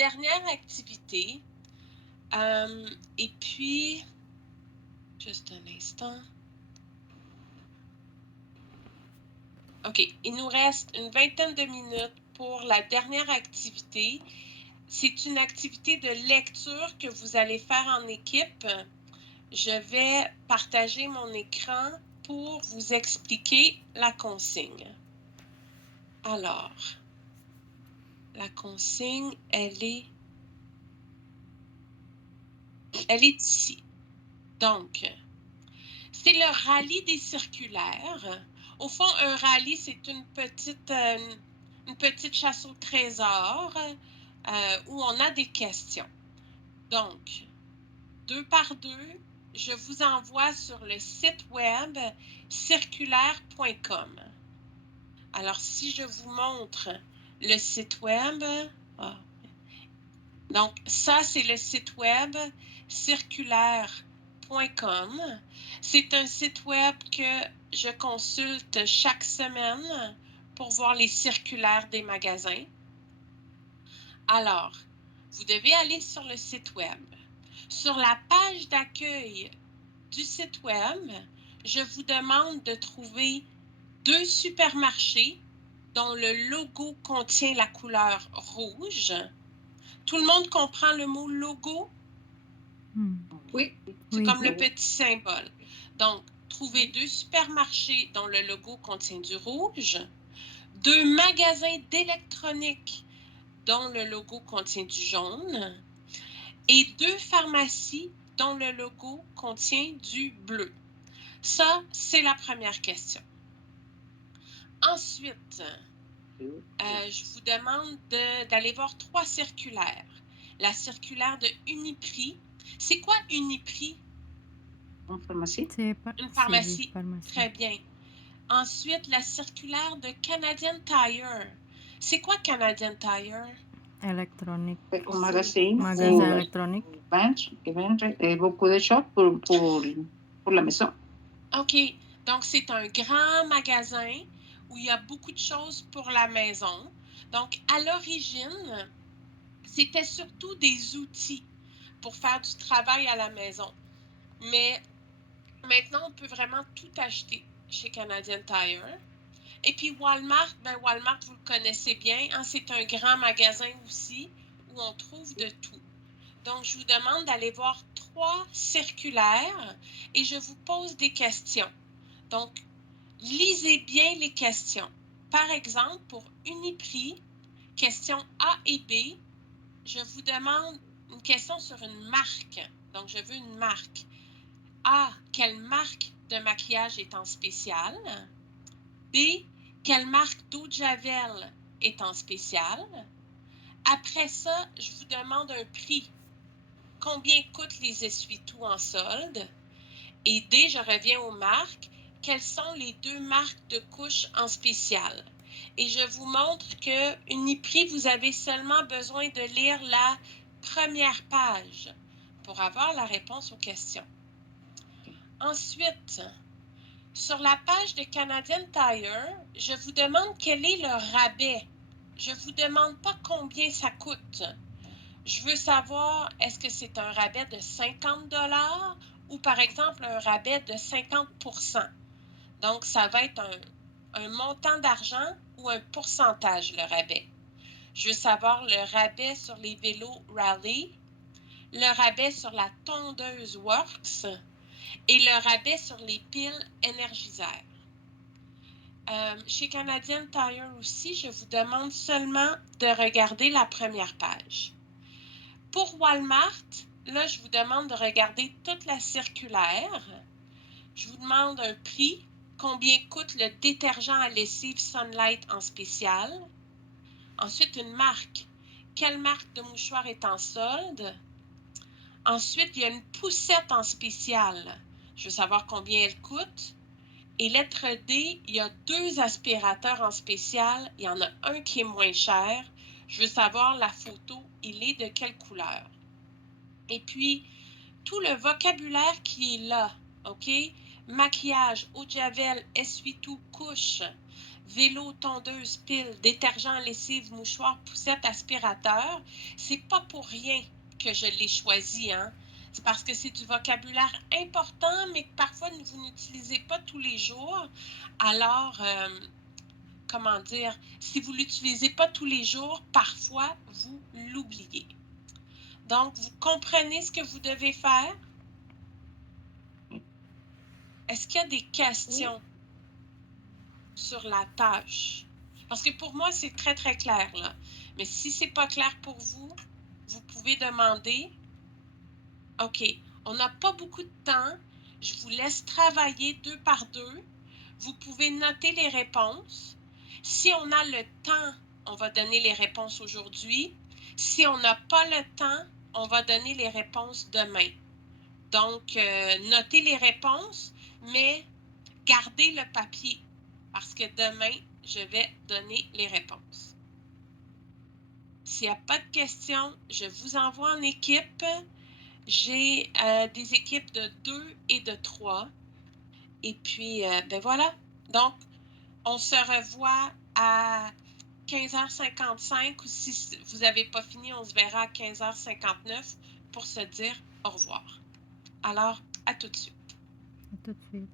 dernière activité. Et puis, juste un instant. OK, il nous reste une vingtaine de minutes pour la dernière activité. C'est une activité de lecture que vous allez faire en équipe. Je vais partager mon écran pour vous expliquer la consigne. Alors, la consigne, elle est ici. Donc, c'est le rallye des circulaires. Au fond, un rallye, c'est une petite chasse au trésor où on a des questions. Donc, 2 par 2, je vous envoie sur le site web circulaire.com. Alors, si je vous montre le site web, donc ça, c'est le site web circulaire.com. C'est un site web que je consulte chaque semaine pour voir les circulaires des magasins. Alors, vous devez aller sur le site web. Sur la page d'accueil du site web, je vous demande de trouver 2 supermarchés dont le logo contient la couleur rouge. Tout le monde comprend le mot logo? Oui. C'est comme le petit symbole. Donc, trouvez 2 supermarchés dont le logo contient du rouge, 2 magasins d'électronique dont le logo contient du jaune et 2 pharmacies dont le logo contient du bleu. Ça, c'est la première question. Ensuite, je vous demande d'aller voir 3 circulaires. La circulaire de Uniprix. C'est quoi Uniprix? Une pharmacie. Une pharmacie. Très bien. Ensuite, la circulaire de Canadian Tire. C'est quoi Canadian Tire? Électronique. Un magasin électronique. Qui vend beaucoup de choses pour la maison. OK. Donc, c'est un grand magasin où il y a beaucoup de choses pour la maison. Donc, à l'origine, c'était surtout des outils pour faire du travail à la maison. Mais maintenant, on peut vraiment tout acheter chez Canadian Tire. Et puis Walmart, Walmart, vous le connaissez bien, hein, c'est un grand magasin aussi où on trouve de tout. Donc, je vous demande d'aller voir 3 circulaires et je vous pose des questions. Donc, lisez bien les questions. Par exemple, pour Uniprix, question A et B, je vous demande une question sur une marque. Donc, je veux une marque. A, quelle marque de maquillage est en spécial? B, quelle marque d'eau de Javel est en spécial? Après ça, je vous demande un prix. Combien coûtent les essuie-tout en solde? Et D, je reviens aux marques. Quelles sont les 2 marques de couches en spécial? Et je vous montre que Uniprix, vous avez seulement besoin de lire la première page pour avoir la réponse aux questions. Ensuite, sur la page de Canadian Tire, je vous demande quel est le rabais. Je ne vous demande pas combien ça coûte. Je veux savoir, est-ce que c'est un rabais de 50 $ ou par exemple un rabais de 50 %. Donc, ça va être un montant d'argent ou un pourcentage, le rabais. Je veux savoir le rabais sur les vélos Rally, le rabais sur la tondeuse Works et le rabais sur les piles énergiseurs. Chez Canadian Tire aussi, je vous demande seulement de regarder la première page. Pour Walmart, là, je vous demande de regarder toute la circulaire. Je vous demande un prix, combien coûte le détergent à lessive Sunlight en spécial. Ensuite, une marque. Quelle marque de mouchoir est en solde? Ensuite, il y a une poussette en spécial. Je veux savoir combien elle coûte. Et lettre D, il y a 2 aspirateurs en spécial. Il y en a un qui est moins cher. Je veux savoir la photo, il est de quelle couleur. Et puis, tout le vocabulaire qui est là, OK? Maquillage, eau de javel, essuie-tout, couche, vélo, tondeuse, pile, détergent, lessive, mouchoir, poussette, aspirateur, c'est pas pour rien que je l'ai choisi, hein. C'est parce que c'est du vocabulaire important, mais que parfois vous n'utilisez pas tous les jours. Alors, comment dire, si vous ne l'utilisez pas tous les jours, parfois vous l'oubliez. Donc, vous comprenez ce que vous devez faire? Est-ce qu'il y a des questions sur la tâche? Parce que pour moi, c'est très, très clair, là. Mais si ce n'est pas clair pour vous, vous pouvez demander. OK, on n'a pas beaucoup de temps. Je vous laisse travailler 2 par 2. Vous pouvez noter les réponses. Si on a le temps, on va donner les réponses aujourd'hui. Si on n'a pas le temps, on va donner les réponses demain. Donc, notez les réponses, mais gardez le papier parce que demain, je vais donner les réponses. S'il n'y a pas de questions, je vous envoie en équipe. J'ai des équipes de 2 et de 3. Et puis, ben voilà. Donc, on se revoit à 15h55 ou si vous n'avez pas fini, on se verra à 15h59 pour se dire au revoir. Alors, à tout de suite. À tout de suite.